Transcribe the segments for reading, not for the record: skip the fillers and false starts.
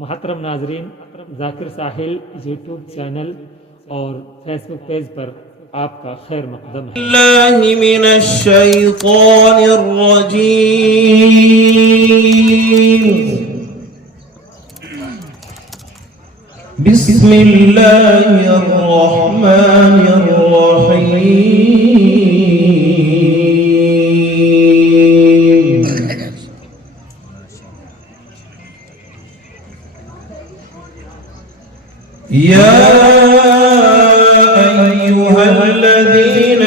मुहतरम नाजरीन, जाकिर साहिल YouTube channel और फेसबुक पेज पर आपका खैर मक़दम है। يا أيها الذين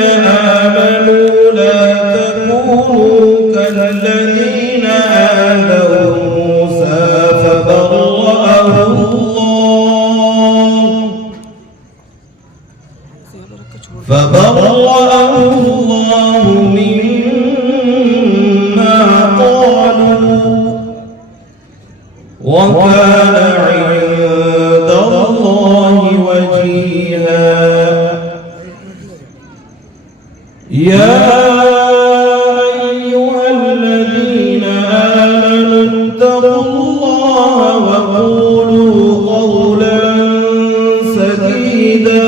آمنوا لا تكونوا كالذين آذوا موسى فبرأه الله مما قالوا وكان عند الله وجيها يا أيها الذين آمنوا اتقوا الله وقولوا قولا سديدا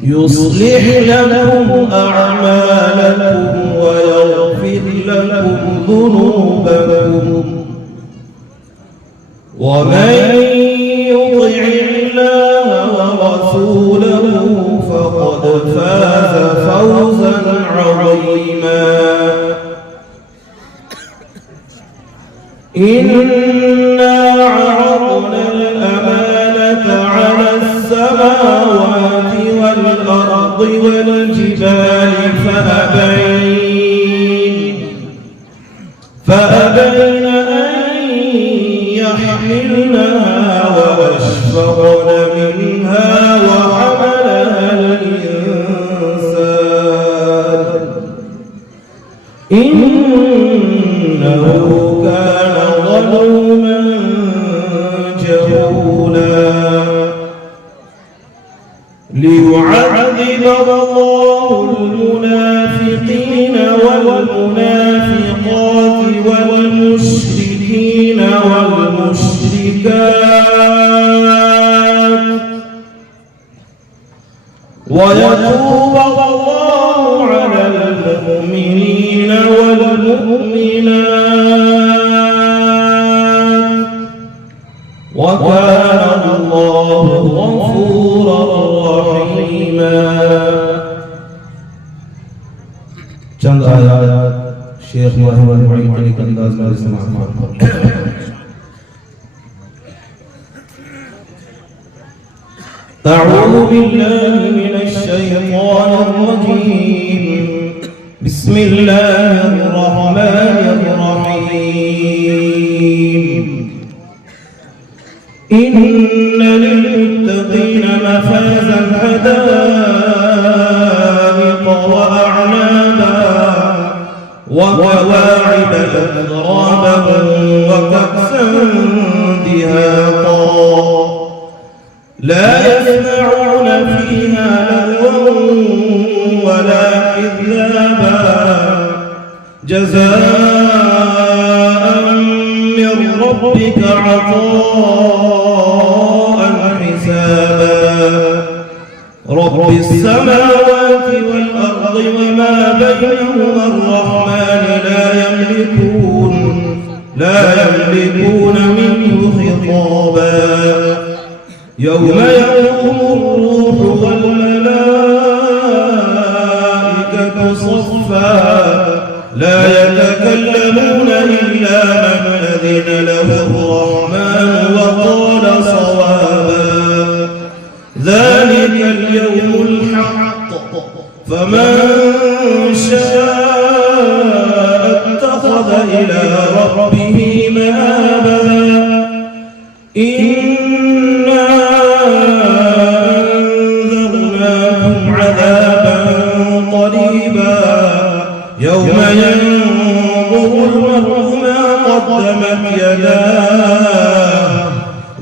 يصلح لكم أعمالكم ويغفر لكم ذنوبكم ومن يطع الله ورسوله فقد فاز فوزا عظيما إنا عرضنا الأمانة على السماوات والأرض والجبال فأبين أن يحملنها وأشفقن منها وحملها الإنسان إنه كان ظلوما جهولا ليعذب الله المنافقين والمنافقات والمشركين والمشركات ويتوب الله على المؤمنين والمؤمنات وكان الله غفورا رحيما. चंद आयात शेख मोहम्मद मुईन के अंदाज में समाअत फरमाएं। أعوذ بالله من الشيطان الرجيم بسم الله الرحمن الرحيم إن للمتقين مفازا حدائق وأعنابا وكواعب أترابا وكأسا دهاقا لا يسمعون فيها لغوا ولا كذابا جزاء من ربك عطاء حسابا رب السماوات والأرض وما بينهما الرحمن لا يملكون منه خطابا يوم يقوم الروح والملائكة صفا لا يتكلمون إلا من أذن له الرحمن وقال صوابا ذلك اليوم الحق فمن شاء اتخذ إلى ربه مآبا إنا أنذرناكم عذابا قريبا يوم ينظر المرء ما قدمت يداه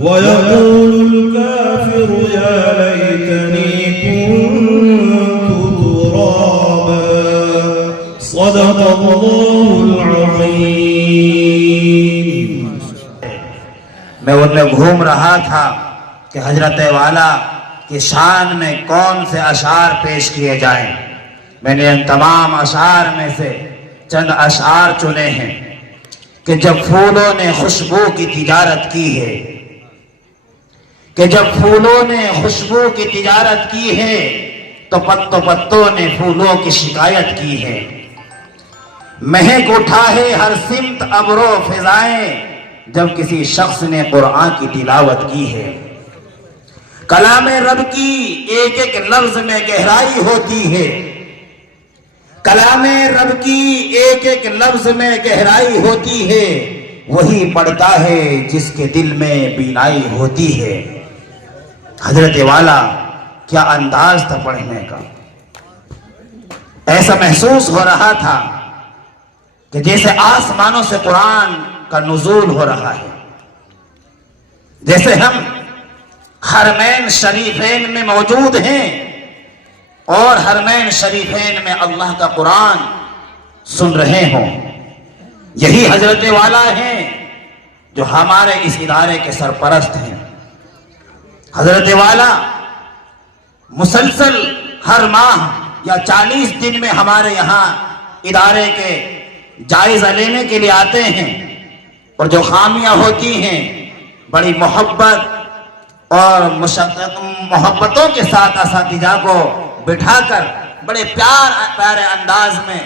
ويقول الكافر يا ليتني كنت ترابا صدق الله العظيم. میں ان میں گھوم رہا تھا کہ حضرت والا کی شان میں کون سے اشعار پیش کیے جائیں. میں نے ان تمام اشعار میں سے چند اشعار چنے ہیں کہ جب پھولوں نے خوشبو کی تجارت کی ہے، کہ جب پھولوں نے خوشبو کی تجارت کی ہے تو پتوں نے پھولوں کی شکایت کی ہے. مہک اٹھا ہے ہر سمت ابر و فضائیں جب کسی شخص نے قرآن کی تلاوت کی ہے. کلام رب کی ایک ایک لفظ میں گہرائی ہوتی ہے، کلام رب کی ایک ایک لفظ میں گہرائی ہوتی ہے، وہی پڑھتا ہے جس کے دل میں بینائی ہوتی ہے. حضرت والا کیا انداز تھا پڑھنے کا. ایسا محسوس ہو رہا تھا کہ جیسے آسمانوں سے قرآن کا نزول ہو رہا ہے، جیسے ہم حرمین شریفین میں موجود ہیں اور حرمین شریفین میں اللہ کا قرآن سن رہے ہوں. یہی حضرت والا ہیں جو ہمارے اس ادارے کے سرپرست ہیں. حضرت والا مسلسل ہر ماہ یا 40 دن میں ہمارے یہاں ادارے کے جائزہ لینے کے لیے آتے ہیں، اور جو خامیاں ہوتی ہیں بڑی محبت اور محبتوں کے ساتھ اساتذہ کو بٹھا کر بڑے پیارے انداز میں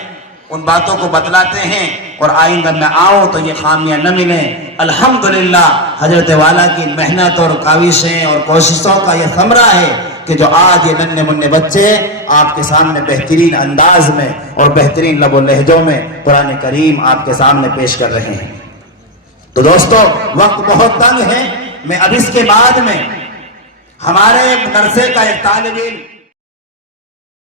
ان باتوں کو بتلاتے ہیں، اور آئندہ میں آؤں تو یہ خامیاں نہ ملیں. الحمدللہ حضرت والا کی محنت اور کاوشیں اور کوششوں کا یہ ثمرہ ہے کہ جو آج یہ ننھے منھے بچے آپ کے سامنے بہترین انداز میں اور بہترین لب و لہجوں میں قرآن کریم آپ کے سامنے پیش کر رہے ہیں. تو دوستو وقت بہت تنگ ہے. میں اب اس کے بعد میں ہمارے مدرسے کا ایک طالب علم